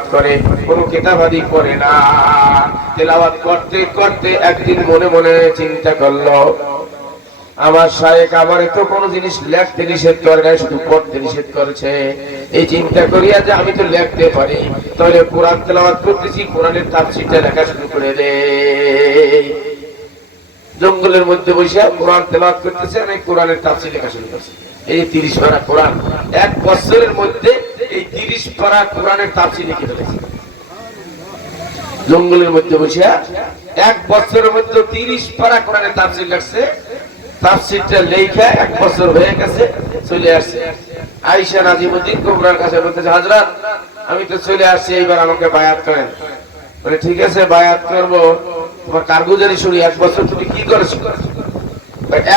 তেলাওয়াত করে, কোনো কিতাবাদি করে না। তেলাওয়াত করতে করতে একদিন মনে মনে চিন্তা করলো, আমার শায়েখ আমারে তো কোনো জিনিস লিখতে নিষেধ করে না, শুধু পড়তে নিষেধ করেছে। এই চিন্তা করিয়া যে আমি তো লিখতে পারি, তাহলে কোরআন তেলাওয়াত করতেছি, কোরআনের তাফসীরটা লেখা শুরু করে দে। জঙ্গলের মধ্যে বসে কোরআন তেলাওয়াত করতেছে, আমি কোরআনের তাফসীর লেখা শুরু করছি। এই 30 পারা কোরআন এক বছরের মধ্যে এই 30 পারা কোরআনের তাফসীর লিখে ফেলেছে। জঙ্গলের মধ্যে বসে এক বছরের মধ্যে 30 পারা কোরআনের তাফসীর লিখছে। তাফসীরটা লেখা এক বছর হয়ে গেছে, চলে আসছে। আয়েশা নাজিমুদ্দিন কুবরার কাছে বলতেছে, হযরত আমি তো চলে আসছি, এইবার আমাকে বায়াত করেন। বলে ঠিক আছে বায়াত করব, তোমার কারগুজারি শুনি, এক বছর তুমি কি করেছো?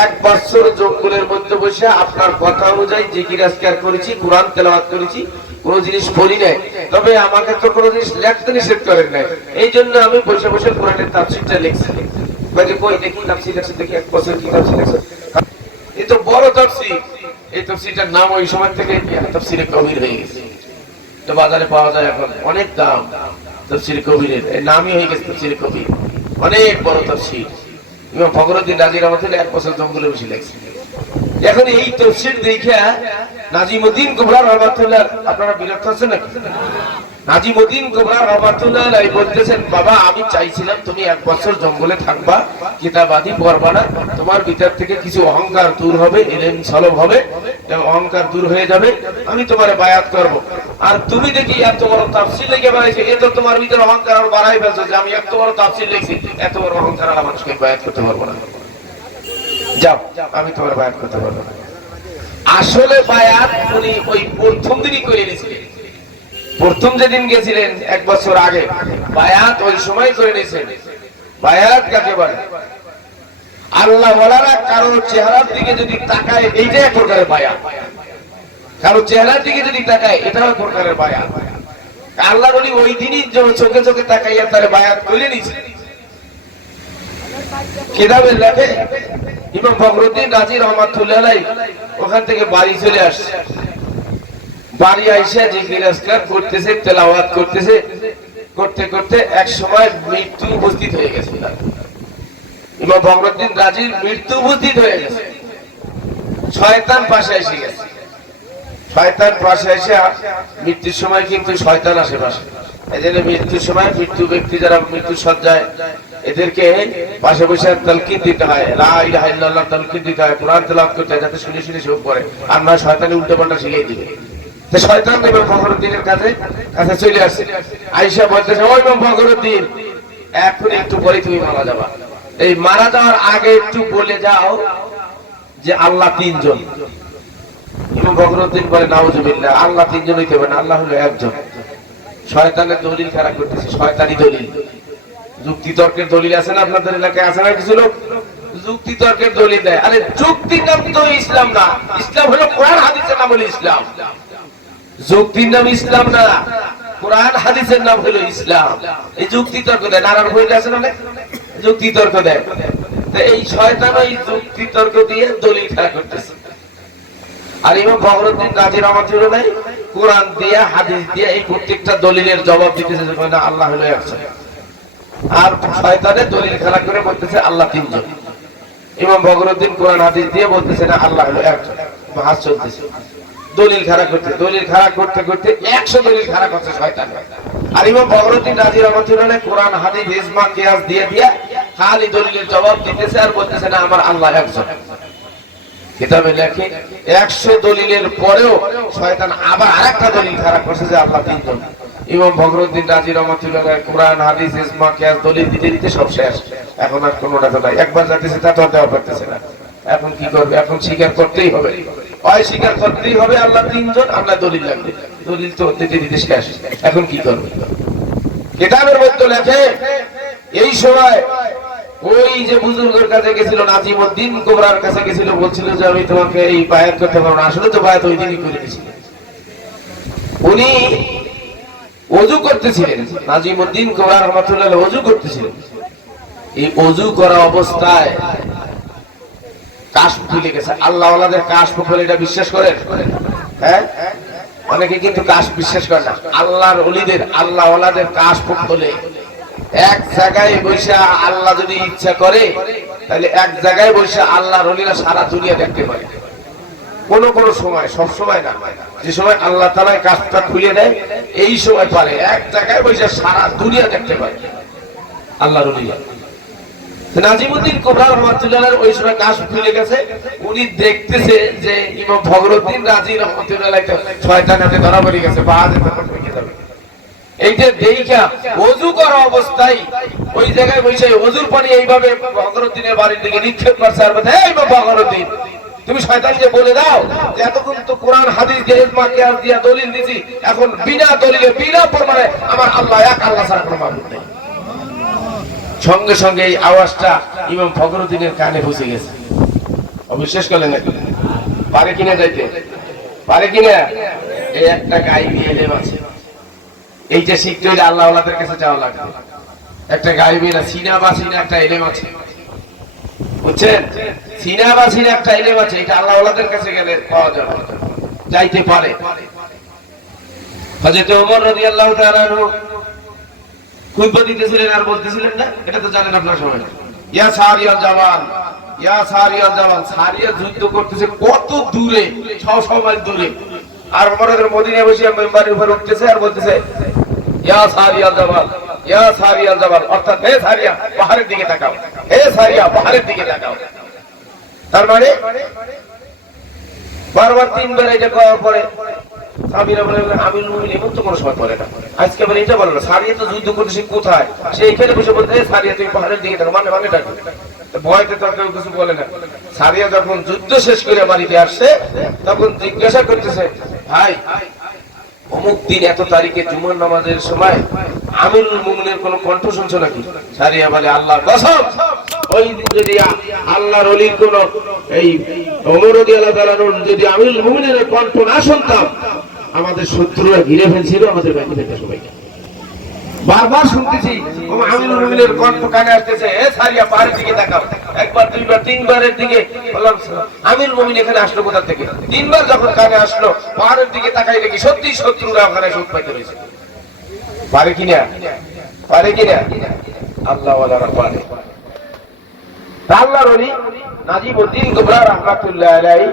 এক বছর জঙ্গলের মধ্যে বসে আপনার কথা অনুযায়ী জিকির আজকার করেছি, কোরআন তেলাওয়াত করেছি, কোনো জিনিস পড়ি নাই, তবে আমাকে তো কোনো জিনিস লিখতে নিষেধ করেন নাই, এই জন্য আমি বসে বসে কোরআনের তাফসীরটা লিখছি। কই দেখি তাফসীর আছে, দেখি এক বছর কি তাফসীর আছে। এই তো বড় তাফসীর, এই তাফসীরটার নাম ওই সময় থেকে তাফসীরে কবির হয়ে গেছে। তো বাজারে পাওয়া যায়, এখন অনেক দাম তাফসীরে কবিরের, এই নামই হয়ে গেছে তাফসীরে কবির, অনেক বড় তাফসীর। ইমাম ফখরুদ্দিন রাজি রহমাতুল্লাহ এক বছর জঙ্গলে বসে লেখছে। এখন এই তাফসীর দেখে নাজিমুদ্দিন কুবরা রহমাতুল্লাহ, আপনারা বিরক্ত হচ্ছেন নাকি? নাজিমুদ্দিন কুবরা রহমাতুল্লাহ বলতেছেন, বাবা আমি চাইছিলাম তুমি এক বছর জঙ্গলে থাকবা, কিতাবাদি পড়বা না, তোমার ভিতর থেকে কিছু অহংকার দূর হবে, ইলম সলব হবে, অহংকার দূর হয়ে যাবে, আমি তোমার বায়াত করব। আর তুমি দেখি এত বড় তাফসীর লিখে বানাইছো, এ তো তোমার ভিতর অহংকার আর বাড়াই ফেলছো যে আমি এত বড় তাফসীর লিখছি, এত বড় অহংকার আর মানুষকে বায়াত করতে পারবো না, যাও আমি তোমার বায়াত করতে পারবো না। আসলে বায়াত উনি ওই প্রথম দিনই করে নিয়েছিলেন। প্রথম যেদিন গেছিলেন এক বছর আগে, বায়াত ওই সময় করে নিয়েছেন। বায়াত কাকে বলে? আল্লাহ ওয়ালারা কারো চেহারার দিকে যদি তাকায়, এইটা এক প্রকারের বায়াত। কারো চেহারার দিকে যদি তাকায়, এটাও এক প্রকারের বায়াত। আল্লাহ বলি ওই দিনই চোখে চোখে তাকাইয়া তার বায়াত করে নিয়েছে। কিতাবে লেখে ইমাম ফখরুদ্দিন রাজি রহমাতুল্লাহ আলাইহি ওখান থেকে বাড়ি চলে আসছে। বাড়ি আইসা জিকির আজকার করতেছে, তেলাওয়াত করতেছে, করতে করতে এক সময় মৃত্যু উপস্থিত হয়ে গেছে। ইমাম ফখরুদ্দিন রাজির মৃত্যু উপস্থিত হয়ে গেছে। শয়তান পাশে এসে গেছে। শয়তান পাশে এসে, মৃত্যুর সময় কিন্তু শয়তান আশেপাশে, এই জন্য মৃত্যুর সময় মৃত্যু ব্যক্তি যারা মৃত্যু সজ্জায়, এদেরকে পাশে বসে তালকিন দিতে হয়, লা ইলাহা ইল্লাল্লাহ তালকিন দিতে হয়, কোরআন তেলাওয়াত করতে হয়, যাতে শুনে শুনে সব করে, আর না শয়তানি উল্টো পাল্টা শিখিয়ে দিবে। তো শয়তান ইমাম ফখরুদ্দিনের কাছে চলে আসছে। আয়েশা বলতেছে, ওই ইমাম ফখরুদ্দিন এখন একটু পরে তুমি মারা যাবা, এই মারা যাওয়ার আগে একটু বলে যাও যে আল্লাহ তিনজন। ইমাম ফখরুদ্দিন বলে, নাউজুবিল্লাহ, আল্লাহ তিনজন হইতে হবে না, আল্লাহ হলো একজন। শয়তানের দলিল খারাপ করতেছে, শয়তানি দলিল, যুক্তি তর্কের দলিল আছে না আপনাদের এলাকায়? আছে না কিছু লোক যুক্তি তর্কের দলিল দেয়? আরে যুক্তির নাম তো ইসলাম না, ইসলাম হলো কোরআন হাদিসের নাম হলো ইসলাম। যুক্তির নাম ইসলাম না, কোরআন হাদিসের নাম হলো ইসলাম। এই যুক্তি তর্ক দেয়, নানার বই আছে না যুক্তি তর্ক দেয়। তো এই শয়তান ওই যুক্তি তর্ক দিয়ে দলিল খারাপ করতেছে। আর ইমাম ফখরুদ্দিন রাজি রহমাতুল্লাহ কোরআন দিয়ে হাদিস দিয়ে এই প্রত্যেকটা দলিলের জবাব দিতেছে যে না আল্লাহ হলো একজন, আর শয়তানের দলিল খারাপ করে বলতেছে আল্লাহ তিনজন। ইমাম ফখরুদ্দিন কোরআন হাদিস দিয়ে বলতেছে না আল্লাহ হলো একজন। হাস চলতেছে, দলিল খারাপ করতে করতে 100 দলিল খারাপ করছে শয়তান। আর ইমাম ফখরুদ্দিন রাজি রহমাতুল্লাহ কোরআন হাদিস ইজমা কিয়াস দিয়ে খালি দলিলের জবাব দিতেছে আর বলতেছে না আমার আল্লাহ একজন। কিতাবে লেখে 100 দলিলের পরেও শয়তান আবার আরেকটা দলিল খারাপ করছে যে আল্লাহ তিনজন। ইমাম ফখরুদ্দিন রাজি রহমাতুল্লাহ কোরআন হাদিস ইজমা কিয়াস দলিল দিতে সব শেষ, এখন আর কোনোটা তো নাই। একবার যাইতেছে তা তো দেওয়া পারতেছে না, এখন কি করবে? এখন স্বীকার করতেই হবে, স্বীকার করতেই হবে আল্লাহ তিনজন, আল্লাহ দলিল লাগবে, দলিল তো দিতে শেষ, এখন কি করবে? কিতাবের মধ্যে লেখে এই সময় ওই যে বুজুর্গের কাছে গেছিল, নাজিমুদ্দিন কুবরার কাছে গেছিল, বলছিল যে আমি তোমাকে এই বায়াত করতে পারবো না। আসলে তো বায়াত ওই দিনই করে দিয়েছিল। উনি ওযু করতেছিলেন, নাজিমুদ্দিন কুবরা রহমাতুল্লাহ ওযু করতেছিলেন। এই ওযু করা অবস্থায় কাশফ খুলে গেছে। আল্লাহ ওয়ালাদের কাশফ খুলে, এটা বিশ্বাস করেন? হ্যাঁ, অনেকে কিন্তু কাশ বিশ্বাস করে না। আল্লাহর ওলিদের, আল্লাহ ওয়ালাদের কাশ হলে এক জায়গায় বসে আল্লাহ যদি ইচ্ছা করে তাহলে এক জায়গায় বসে আল্লাহর ওলিরা সারা দুনিয়া দেখতে পারে। কোন কোন সময়, সব সময় না, যে সময় আল্লাহ তাআলা কাশটা খুলে দেয় এই সময় পারে এক জায়গায় বসে সারা দুনিয়া দেখতে পারে আল্লাহর ওলিরা। নাজিমউদ্দিন কোবরা রহমাতুল্লাহ ওই সময় কাশ খুলে গেছে, উনি দেখতেছে যে ইমাম ফখরুদ্দিন রাজি রহমাতুল্লাহ শয়তান হাতে ধরা পড়ে গেছে, বাজে তখন ভেঙে যাবে। এইটা দেইখা ওযু করা অবস্থায় ওই জায়গায় বসে ওযুর পানি এইভাবে ফখরুদ্দিনের বাড়ির দিকে নিক্ষেপ করছে আর বলে, এই ইমাম ফখরুদ্দিন তুমি শয়তানকে বলে দাও যে এতক্ষণ তো কোরআন হাদিস দিয়ে ইজমা কিয়াস দিয়া দলিল দিছি, এখন বিনা দলিলে বিনা প্রমাণে আমার আল্লাহ এক, আল্লাহ ছাড়া কোনো মাবুদ নেই। সঙ্গে সঙ্গে এই আওয়াজটা ইমাম ফখরুদ্দিনের কানে পৌঁছে গেছে। অবিশ্বাস করলেন নাকি? পারে কিনা যাইতে পারে কিনা? এই একটা গায়েবী এলেম আছে, এইটা শিখতে হলে আল্লাহ ওয়ালাদের কাছে যাওয়া লাগবে। একটা গায়েবী না, সিনা বা সিনা একটা এলেম আছে, বুঝছেন? সিনা বা সিনা একটা এলেম আছে, এটা আল্লাহ ওয়ালাদের কাছে গেলে পাওয়া যাবে, যাইতে পারে। হযরত ওমর রাদিয়াল্লাহু তাআলা আনহু খুতবা দিতেছিলেন আর বলতেছিলেন না, এটা তো জানেন আপনারা সবাই, ইয়া সারিয়াল জাওয়ান, ইয়া সারিয়াল জাওয়ান। সারিয়া যুদ্ধ করতেছে কত দূরে, 600 মাইল দূরে, আর ওমরের মদিনায় বসে মিম্বারের উপর উঠতেছে আর বলতেছে, ইয়া সারিয়াল জাওয়ান, ইয়া সারিয়াল জাওয়ান, অর্থাৎ হে সারিয়া পাহাড়ের দিকে তাকাও, হে সারিয়া পাহাড়ের দিকে তাকাও। তার মানে বারবার তিনবার এটা করার পরে সাবিরা বলে, আমিরুল মুমিনিন এমন তো কোনো সময় বলে না, আজকে বলে এটা বলে না। সারিয়া তো যুদ্ধ করতেছে কোথায়, সে এইখানে বসে বলতে, সারিয়া তুমি পাহাড়ের দিকে তাকাও, মানে মানে ডাকে, ভয়তে তো কেউ কিছু বলে না। সারিয়া যখন যুদ্ধ শেষ করে বাড়িতে আসছে তখন জিজ্ঞাসা করতেছে, ভাই অমুক দিন এত তারিখে জুমার নামাজের সময় আমিরুল মুমিনের কোনো কণ্ঠ শুনছো নাকি? সারিয়া বলে, আল্লাহর কসম, ওই দিন যদি আল্লাহর ওলির কোন এই ওমর রাদিয়াল্লাহু তাআলা যদি আমিরুল মুমিনের কণ্ঠ না শুনতাম, আমাদের শত্রুরা ঘিরে ফেলছিল আমাদের বাকি থেকে সবাইকে। বারবার শুনতেছি আমিরুল মুমিনের কণ্ঠ কানে আসতেছে, এ সারিয়া পাহাড়ের দিকে তাকাও। একবার, দুইবার, তিনবারের দিকে বললাম, আমিরুল মুমিন এখানে আসলো কোথা থেকে? তিনবার যখন কানে আসলো পাহাড়ের দিকে তাকাই দেখি সত্যি শত্রুরা ওখানে সুখ পাইতে রয়েছে। পারে কিনা? পারে কিনা? আল্লাহ ওয়ালারা পারে। আল্লাহর ওলি নাজিমউদ্দিন কুবরা রাহমাতুল্লাহ আলাইহি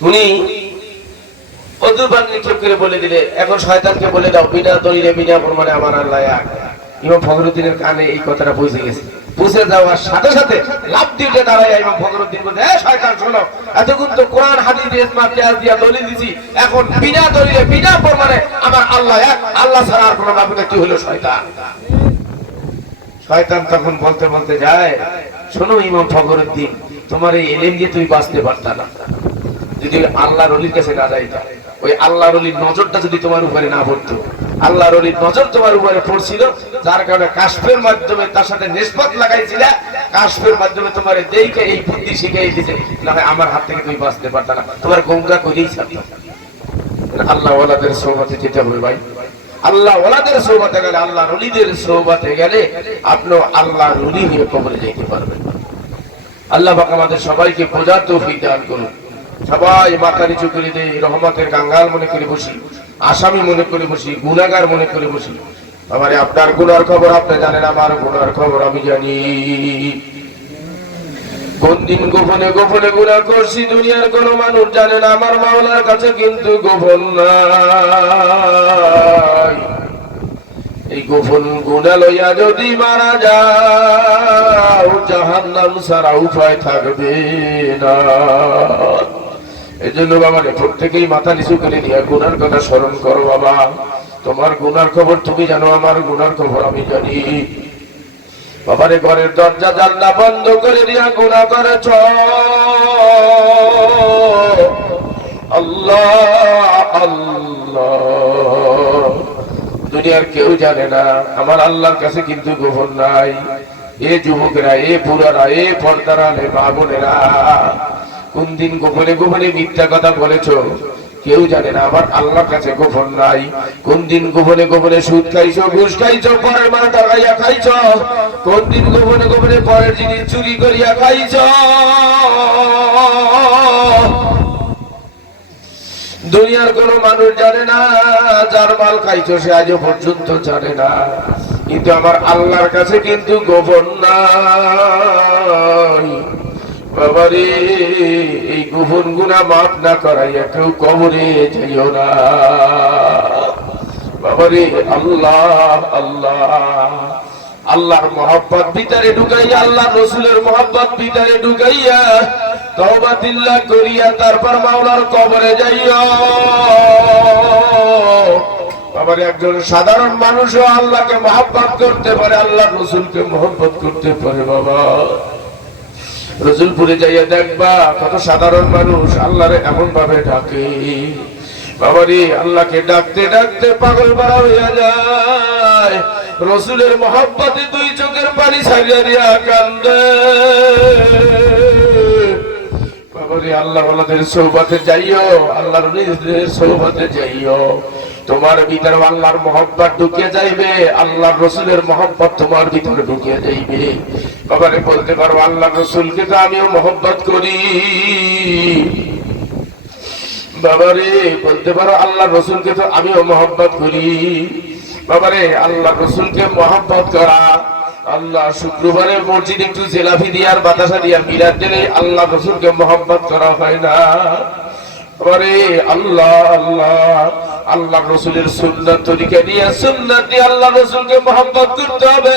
উনি ওযুর পানি নিক্ষেপ করে বলে দিলে, এখন শয়তানকে বলে দাও বিনা দলিলে বিনা প্রমাণে আমার আল্লাহ এক। ইমাম ফখরুদ্দিনের কানে এই কথাটা পৌঁছে গেছে। পৌঁছে যাওয়ার সাথে সাথে লাফ দিয়ে দাঁড়ায় ইমাম ফখরুদ্দিন বলে, এ শয়তান শোনো, এতক্ষণ তো কোরআন হাদিস দিয়ে ইজমা কিয়াস দিয়া দলিল দিছি, এখন বিনা দলিলে বিনা প্রমাণে আমার আল্লাহ এক, আল্লাহ ছাড়া আর কোনো মাবুদ নেই, তুই হলো শয়তান। শয়তান তখন বলতে বলতে যায়, শোনো ইমাম ফখরুদ্দিন, তোমার এই ইলম দিয়ে তুমি বাঁচতে পারতা না যদি আল্লাহর ওলির কাছে না যাইতা। ওই আল্লাহর ওলির নজরটা যদি তোমার উপরে না পড়তো, আল্লাহর ওলির নজর তোমার উপরে পড়ছিল, যার কারণে কাশফের মাধ্যমে তার সাথে নিসবত লাগাইছিল, কাশফের মাধ্যমে তোমার দেইকে এই বুদ্ধি শিখাই দিয়েছে, না হয় আমার হাত থেকে তুমি বাঁচতে পারতা না, তোমার গোমরা করেই ছাড়তো। আল্লাহ ওয়ালাদের সোহবতে যেতে হবে ভাই। আল্লাহ ওয়ালাদের সোহবতে গেলে, আল্লাহর ওলিদের সোহবতে গেলে আপনি আল্লাহর ওলি হয়ে কবরে যেতে পারবেন। আল্লাহ পাক আমাদের সবাইকে বোঝার তৌফিক দান করুন। সবাই মাথা নিচু করে দেই, রহমতের কাঙ্গাল মনে করে বসি, আসামি মনে করে বসি, গুনাহগার মনে করে বসি। আমারে আপনার গুনার খবর আপনি জানেন, আমার গুনার খবর আমি জানি। কোন দিন গোপনে গোপনে গুনাহ করছি দুনিয়ার কোনো মানুষ জানে না, আমার মাওলার কাছে কিন্তু গোপন নাই। এই গোপন গুনাহ লইয়া যদি মারা যাও, জাহান্নাম ছাড়া উপায় থাকবে না। এজন্য বাবারে প্রত্যেকেই মাথা নিচু করে দিয়া গুনার কথা স্মরণ করো। বাবা, তোমার গুনার খবর তুমি জানো, আমার গুনার খবর আমি জানি। বাবারে ঘরের দরজা জানলা বন্ধ করে দিয়া গুনাহ করেছ, আল্লাহ আল্লাহ, দুনিয়ার কেউ জানে না, আমার আল্লাহর কাছে কিন্তু গোপন নাই। এ যুবকেরা, এ পুরারা, এ পর্দারা, এ মা বোনেরা, কোন দিন গোপনে গোপনে মিথ্যা কথা বলেছ কেউ জানে না, আমার আল্লাহর কাছে গোপন নাই। কোন দিন গোপনে গোপনে সুদ খাইছো, ঘুষ খাইছো, পরের মানে টাকাইয়া খাইছ, কোন দিন গোপনে গোপনে পরের জিনিস চুরি করিয়া খাইছ। দুনিয়ার কোন মানুষ জানে না, যার মাল খাইছো সে আজও পর্যন্ত জানে না, কিন্তু আমার আল্লাহর কাছে কিন্তু গোপন নাই। বাবারে, এই গোপন গুনাহ মাফ না করাইয়া কেউ কবরে যাইও না। বাবারে, আল্লাহ আল্লাহ, আল্লাহর মহব্বত ভিতরে ঢুকাইয়া, আল্লাহ রসুলের মহব্বত ভিতরে ঢুকাইয়া তওবা তিল্লাহ করিয়া তারপর মাওলার কবরে যাইও। বাবারে, একজন সাধারণ মানুষও আল্লাহকে মহব্বত করতে পারে, আল্লাহ রসুলকে মহব্বত করতে পারে। বাবা, রসুলপুরে যাইয়া দেখবা কত সাধারণ মানুষ আল্লাহরে এমন ভাবে ডাকে। বাবারে, আল্লাহকে ডাকতে ডাকতে পাগল পারা হইয়া যায়, রসুলের মহব্বতে দুই চোখের পানি ছাড়িয়া দিয়া কান্দে। বাবারে, আল্লাহ ওয়ালাদের সোহবতে যাইও, আল্লাহর নিজের সোহবতে যাইও, তোমার ভিতরে আল্লাহর মহব্বত ঢুকিয়ে যাইবে, আল্লাহর রসুলের মহব্বত তোমার ভিতরে ঢুকিয়ে যাইবে। বাবারে, বলতে পারো আল্লাহ রসুলকে তো আমিও মহব্বত করি। বাবারে, বলতে পারো আল্লাহ রসুলকে তো আমিও মহব্বত করি। বাবারে, আল্লাহ রসুলকে মহব্বত করা, আল্লাহ শুক্রবারে মসজিদ একটু জেলাফি দিয়ে আর বাতাসা দিয়ে মিলাদ দিলে আল্লাহ রসুলকে মহব্বত করা হয় না। বাবারে, আল্লাহ আল্লাহ, আল্লাহ রসুলের সুন্নাত তরিকা নিয়ে সুন্নাত দিয়ে আল্লাহ রসুলকে মহব্বত করতে হবে।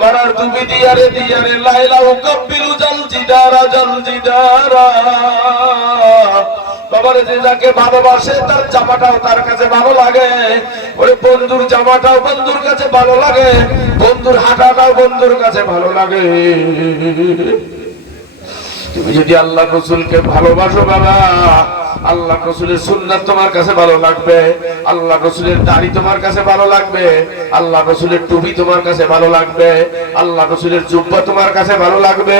মারার তুমি দিয়ারে দিয়ারে লাইলা উকাব্বিলু জাল জিদারা। বাবারে, যে যাকে ভালোবাসে তার জামাটাও তার কাছে ভালো লাগে, ওই বন্ধুর জামাটাও বন্ধুর কাছে ভালো লাগে, বন্ধুর হাঁটাটাও বন্ধুর কাছে ভালো লাগে। তুমি যদি আল্লাহ রসুলকে ভালোবাসো বাবা, আল্লাহ রসুলের সুন্নাত তোমার কাছে ভালো লাগবে, আল্লাহ রসুলের দাড়ি তোমার কাছে ভালো লাগবে, আল্লাহ রসুলের টুপি তোমার কাছে ভালো লাগবে, আল্লাহ রসুলের জুব্বা তোমার কাছে ভালো লাগবে।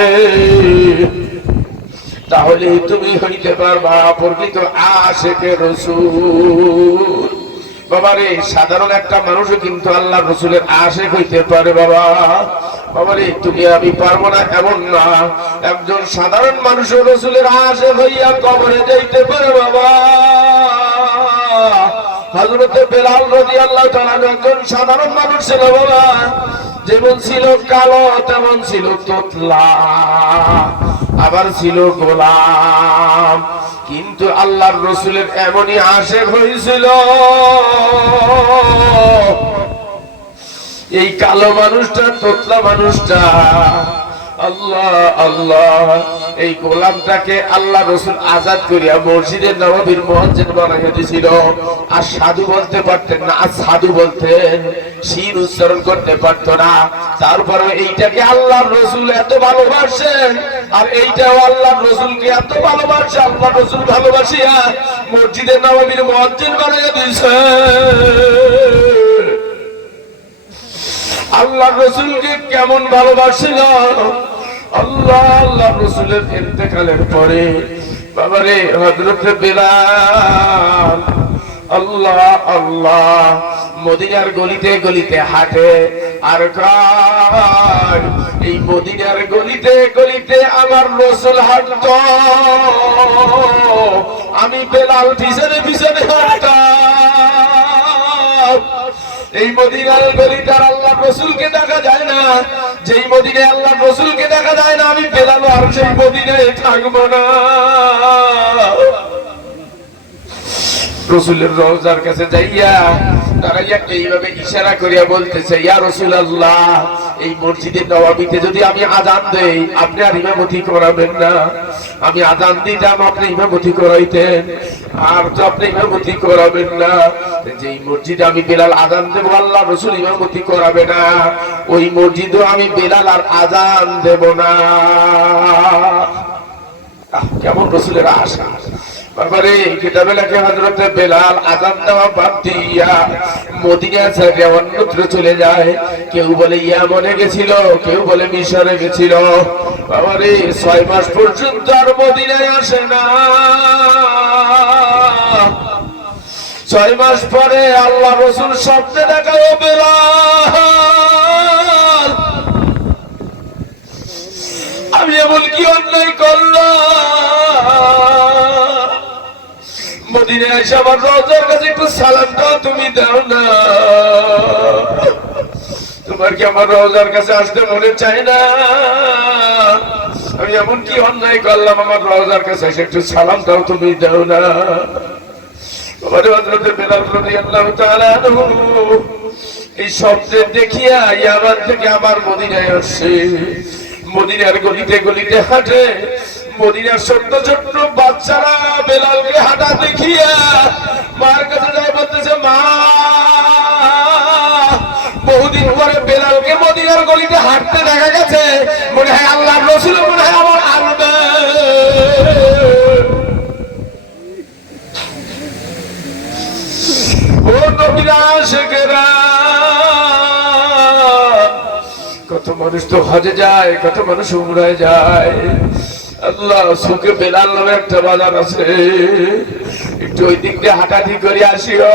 তাহলে তুমি হইতে পারবা প্রকৃত আশিকে রাসূল। বাবারে, সাধারণ একটা মানুষও কিন্তু আল্লাহ রসুলের আশিক হইতে পারে। বাবা, বাবারে, তুমি আমি পারবো না এমন না, একজন সাধারণ মানুষও রসুলের আশিক হইয়া কবরে যাইতে পারে। বাবা, হযরত বেলাল রাদিয়াল্লাহু তাআলা একজন সাধারণ মানুষ ছিল। বাবা, যেমন ছিল কালো তেমন ছিল তোতলা, আবার ছিল গোলাম, কিন্তু আল্লাহর রসুলের এমনই আশিক হয়েছিল। এই কালো মানুষটা, তোতলা মানুষটা, আল্লাহ আল্লাহ, এই গোলামটাকে আল্লাহ রসুল আজাদ করিয়া মসজিদের নববীর মুয়াজ্জিন বানাইয়া দিয়েছিল। আর সাধু বলতে পারতেন না, আর সাধু বলতেন, শির উচ্চারণ করতে পারতো না। তারপরে এইটাকে আল্লাহ রসুল এত ভালোবাসেন, আর এইটাও আল্লাহ রসুলকে এত ভালোবাসে, আল্লাহ রসুল ভালোবাসিয়া মসজিদের নববীর মুয়াজ্জিন বানাইয়া দিয়েছে। আল্লাহ রসুলকে কেমন ভালোবাসিল আল্লাহ। আল্লাহ রসুলের ইন্তেকালের পরে বাবারে, হযরত বেলাল আল্লাহ আল্লাহ মদিনার গলিতে গলিতে হাঁটে আর কয়, এই মদিনার গলিতে গলিতে আমার রসুল হাঁটত, আমি বেলাল পিছনে পিছনে হাঁটতাম। এই মদিনার গলিটার আল্লাহ রসুলকে দেখা যায় না, যেই মদিনায় আল্লাহ রসুলকে দেখা যায় না, আমি বেলাল আর সেই মদিনায় থাকবো না। রসুলের রওজার কাছে যাইয়া দাঁড়াইয়া এইভাবে ইশারা করিয়া বলতেছে, ইয়া রাসূলুল্লাহ, এই মসজিদের নববীতে যদি আমি আযান দেই আপনি আর ইমামতি করাবেন না? আমি আযান দিতাম, আপনি ইমামতি করাইতেন, আর তো আপনি ইমামতি করাবেন না। যেই মসজিদে আমি বেলাল আযান দেব আল্লাহ রসুল ইমামতি করাবে না, ওই মসজিদও আমি বেলাল আর আযান দেব না। কেমন রসুলের আশা। বাবারে, কিতাবে লেখে হযরত বেলাল আযান দেওয়া বাদ দিয়া মদিনা ছেড়ে অন্যত্র চলে যায়। কেউ বলে ইয়ামনে গেছিল, কেউ বলে মিশরে গেছিল। বাবারে, 6 মাস পর্যন্ত আর মদিনায় আসে না। 6 মাস পরে আল্লাহ রসুল স্বপ্নে দেখালো, বেলাল, আমি এমন কি অন্যায় করলাম? মদিনায় এসে আমার রওজার কাছে একটু সালামটাও তুমি দাও না। তোমার কি আমার রওজার কাছে আসতে মনে চায় না? আমি এমন কি অন্যায় করলাম, আমার রওজার কাছে এসে একটু সালামটাও তুমি দাও না? আমার হযরত বেলাল রাদিয়াল্লাহু তাআলা আনহু এই শব্দে দেখিয়া ইয়ামান থেকে আবার মদিনায় আসছে। মদিনার গলিতে গলিতে হাঁটে, মদিনার ছোট্ট ছোট্ট বাচ্চারা বেলালকে হাঁটা দেখিয়া মার কাছে যায়, বলতেছে মা, বহুদিন পরে বেলালকে মদিনার গলিতে হাঁটতে দেখা গেছে, মনে হয় আল্লাহর রাসূল মনে হয় আমার আনবে। ও নবীর আশিকেরা, কত মানুষ তো হজে যায়, কত মানুষ উমরায় যায়। আল্লাহ সুখে বেলাল নামে একটা বাজার আছে, একটু ওই দিক দিয়ে হাঁটাহাঁটি করে আসিও।